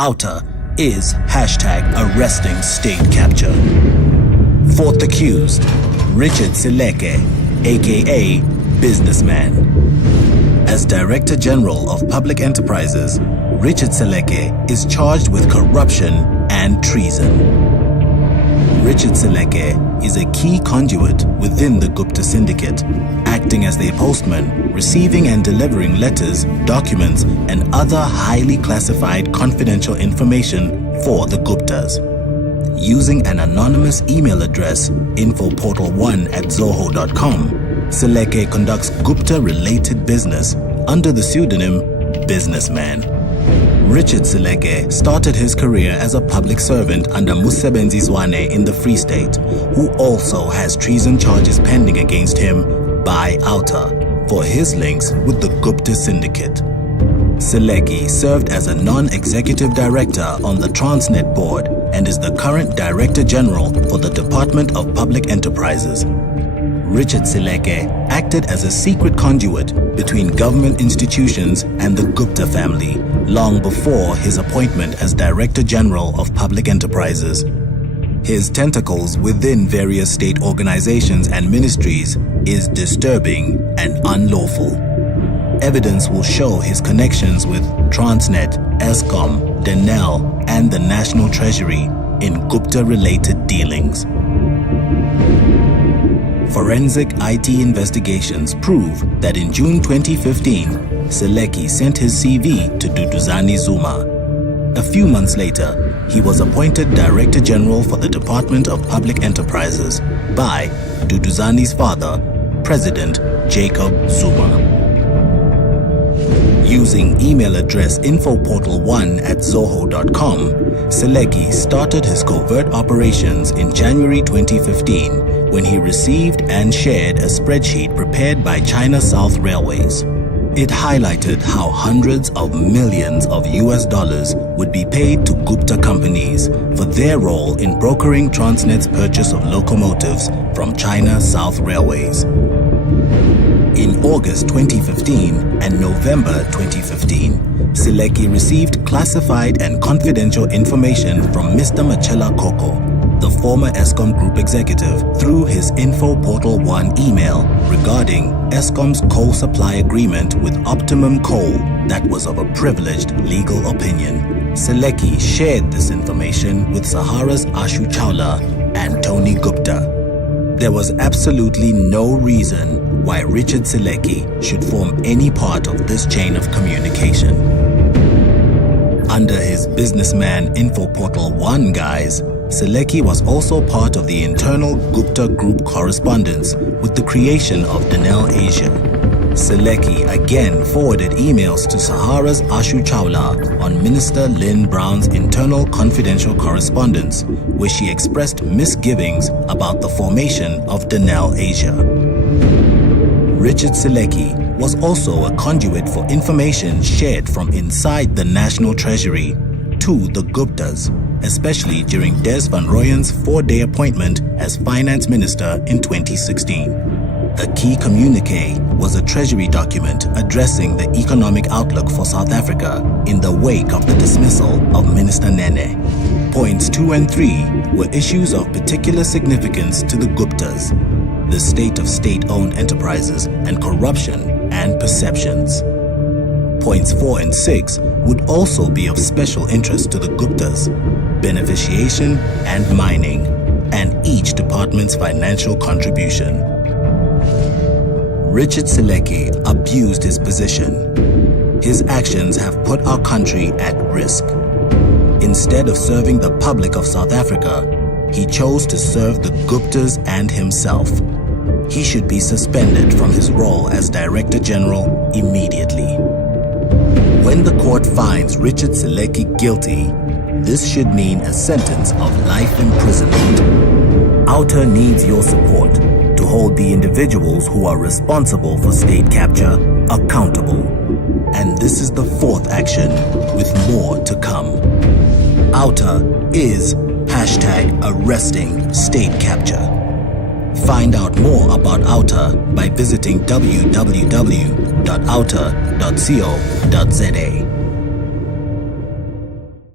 OUTA is #arresting state capture. Fourth accused, Richard Seleke, aka Businessman. As Director General of Public Enterprises, Richard Seleke is charged with corruption and treason. Richard Seleke is a key conduit within the Gupta syndicate, acting as their postman, receiving and delivering letters, documents, and other highly classified confidential information for the Guptas. Using an anonymous email address, infoportal1@zoho.com, Seleke conducts Gupta-related business under the pseudonym Businessman. Richard Seleke started his career as a public servant under Musebenzi Zwane in the Free State, who also has treason charges pending against him by OUTA for his links with the Gupta syndicate. Seleke served as a non-executive director on the Transnet board and is the current Director General for the Department of Public Enterprises. Richard Seleke acted as a secret conduit between government institutions and the Gupta family long before his appointment as Director General of Public Enterprises. His tentacles within various state organizations and ministries is disturbing and unlawful. Evidence will show his connections with Transnet, Eskom, Denel, and the National Treasury in Gupta-related dealings. Forensic IT investigations prove that in June 2015, Seleke sent his CV to Duduzane Zuma. A few months later, he was appointed Director General for the Department of Public Enterprises by Duduzane's father, President Jacob Zuma. Using email address infoportal1@zoho.com, Seleke started his covert operations in January 2015 when he received and shared a spreadsheet prepared by China South Railways. It highlighted how hundreds of millions of US dollars would be paid to Gupta companies for their role in brokering Transnet's purchase of locomotives from China South Railways. In August 2015 and November 2015, Seleke received classified and confidential information from Mr. Machela Koko, the former Eskom Group executive, through his Info Portal 1 email regarding Eskom's coal supply agreement with Optimum Coal that was of a privileged legal opinion. Seleke shared this information with Sahara's Ashu Chawla and Tony Gupta. There was absolutely no reason why Richard Seleke should form any part of this chain of communication. Under his Businessman Info Portal 1 guise, Seleke was also part of the internal Gupta Group correspondence with the creation of Denel Asia. Seleke again forwarded emails to Sahara's Ashu Chawla on Minister Lynn Brown's internal confidential correspondence, where she expressed misgivings about the formation of Denel Asia. Richard Seleke was also a conduit for information shared from inside the National Treasury to the Guptas, especially during Des Van Rooyen's 4-day appointment as Finance Minister in 2016. A key communique was a Treasury document addressing the economic outlook for South Africa in the wake of the dismissal of Minister Nene. Points 2 and 3 were issues of particular significance to the Guptas: the state of state-owned enterprises and corruption and perceptions. Points 4 and 6 would also be of special interest to the Guptas: beneficiation and mining, and each department's financial contribution. Richard Seleke abused his position. His actions have put our country at risk. Instead of serving the public of South Africa, he chose to serve the Guptas and himself. He should be suspended from his role as Director General immediately. When the court finds Richard Seleke guilty, this should mean a sentence of life imprisonment. OUTA needs your support to hold the individuals who are responsible for state capture accountable. And this is the 4th action, with more to come. OUTA is #arresting state capture. Find out more about OUTA by visiting www.outa.co.za.